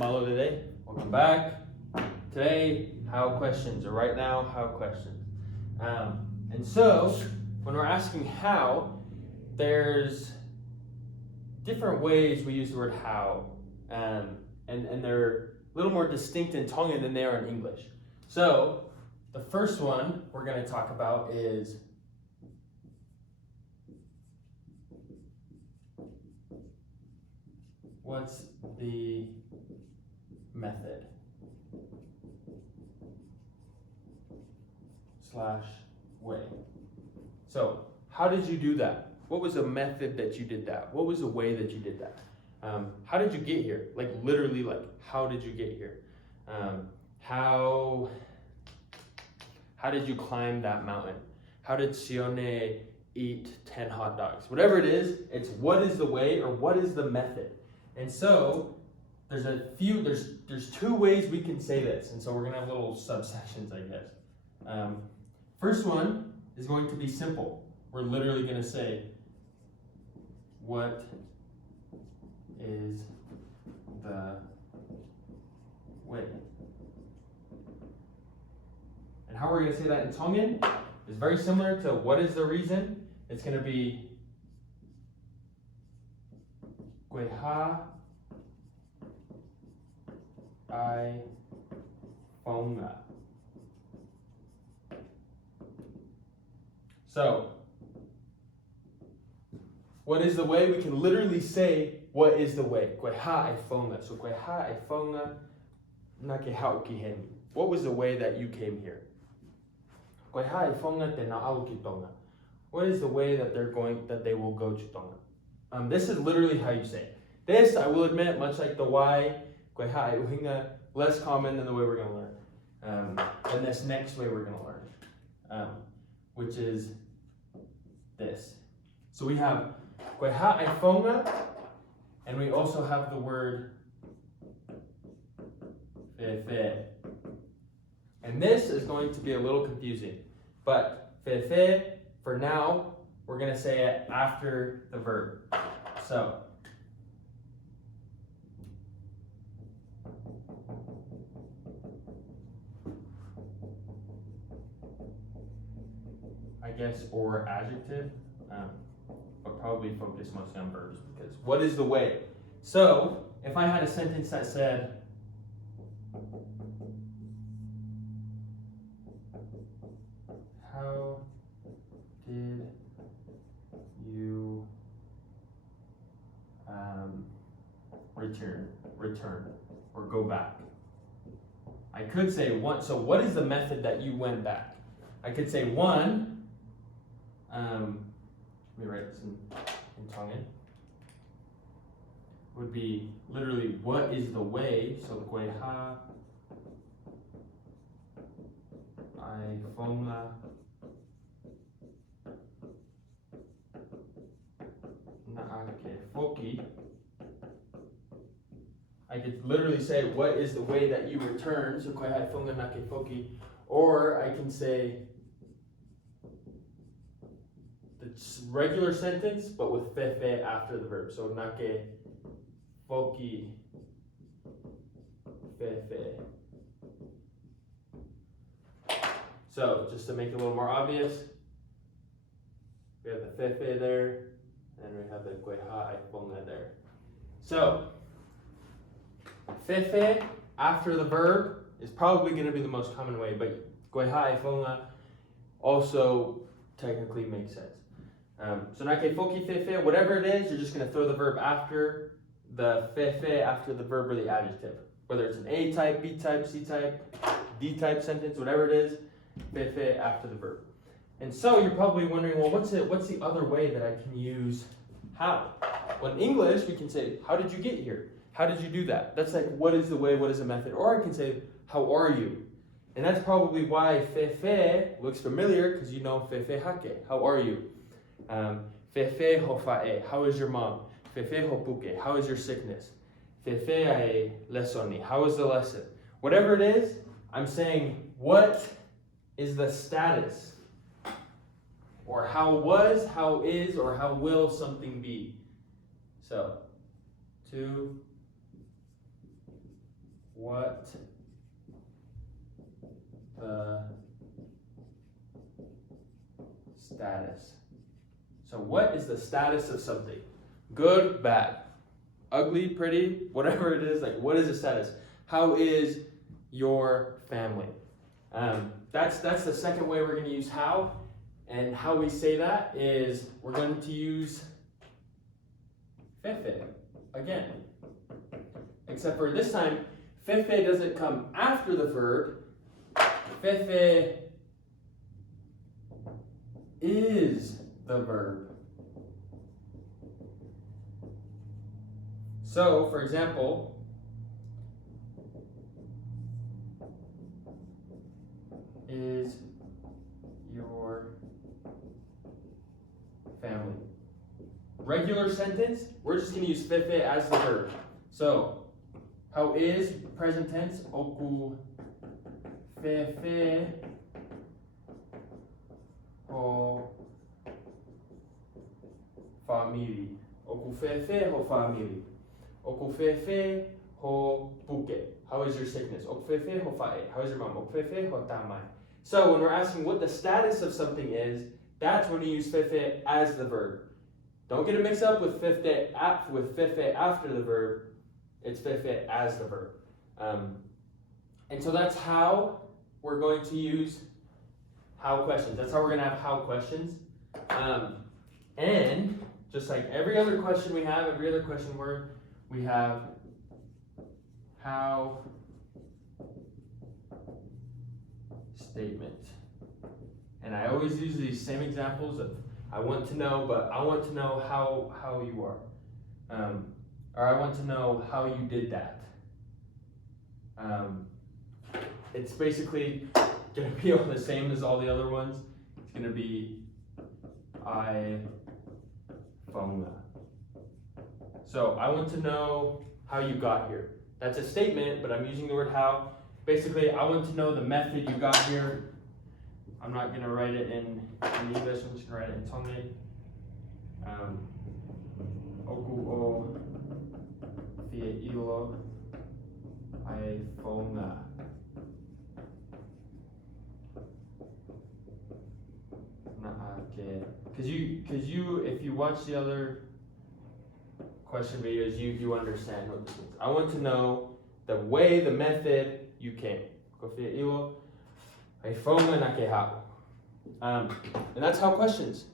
Malo today. Welcome back. Today, how questions, or right now, how questions. And so, when we're asking how, there's different ways we use the word how, and they're a little more distinct in Tongan than they are in English. So, the first one we're going to talk about is what's the method / way. So, how did you do that? What was the method that you did that? What was the way that you did that? How did you get here? Like literally, like how did you get here? How did you climb that mountain? How did Sione eat 10 hot dogs? Whatever it is, it's what is the way or what is the method? And so there's two ways we can say this, and so we're gonna have little subsections, I guess. First one is going to be simple. We're literally gonna say, what is the way? And how we're gonna say that in Tongan is very similar to what is the reason. It's gonna be Gweha I Fonga. So, what is the way? We can literally say, what is the way? Gweha I Fonga. So, Gweha I Fonga Nake Hauki Hemi. What was the way that you came here? Gweha I Fonga Te Na Auki Tonga. What is the way that they will go to Tonga? This is literally how you say it. This, I will admit, much like the why, Gweha I Uhinga, less common than the way we're going to learn. And this next way we're going to learn, which is this. So we have Gweha I Fonga, and we also have the word Fefe. And this is going to be a little confusing, but Fefe, for now, we're going to say it after the verb. So, I guess, or adjective, but probably focus mostly on verbs, because what is the way? So, if I had a sentence that said, how did you return, or go back? I could say one. So what is the method that you went back? I could say one. Let me write this in Tongan. Would be literally what is the way? So Gweha I Fonga Naake Foki. I could literally say, what is the way that you return? So Gweha I Fonga Naake Foki. Or I can say the regular sentence, but with fefe after the verb. So Nake Foki Fefe. So just to make it a little more obvious, we have the fefe there, and we have the Gweha I Fonga there. So fefe after the verb is probably going to be the most common way, but Gweha I Fonga also technically makes sense. So Nake Foki Fefe, whatever it is, you're just going to throw the verb after the fefe, after the verb or the adjective. Whether it's an A type, B type, C type, D type sentence, whatever it is, fefe after the verb. And so you're probably wondering, well, what's the other way that I can use how? Well, in English, we can say, how did you get here? How did you do that? That's like, what is the way, what is the method? Or I can say, how are you? And that's probably why fefe looks familiar, because you know fefe hake, how are you? Fefe hofae, how is your mom? Fefe hopuke, how is your sickness? Fefe ai lesoni, how is the lesson? Whatever it is, I'm saying, what is the status? Or how was, how is, or how will something be? So, 2, what the status. So what is the status of something? Good, bad, ugly, pretty, whatever it is, like what is the status? How is your family? That's the second way we're going to use how. And how we say that is we're going to use fefe again. Except for this time, fefe doesn't come after the verb. Fefe is the verb. So, for example, is your family. Regular sentence, we're just going to use fefe as the verb. So, how is present tense? Oku fefe ho family. Oku fefe ho family. Oku fefe ho buke. How is your sickness? Oku fefe ho fae. How is your mom? Oku fefe ho tamai. So when we're asking what the status of something is, that's when you use fefe as the verb. Don't get it mixed up with fefe after the verb. It's fefe as the verb. And so that's how we're going to use how questions. That's how we're going to have how questions. And just like every other question we have, every other question word, we have how statement. And I always use these same examples of I want to know, but I want to know how you are. Or I want to know how you did that. It's basically going to be all the same as all the other ones. It's going to be I phone. So I want to know how you got here. That's a statement, but I'm using the word how. Basically, I want to know the method you got here. I'm not going to write it in English, I'm just going to write it in TONGAN. Oku o fie ilo ai phonga. Because you, if you watch the other question videos, you understand what this means. I want to know the way, the method you came. And that's how questions.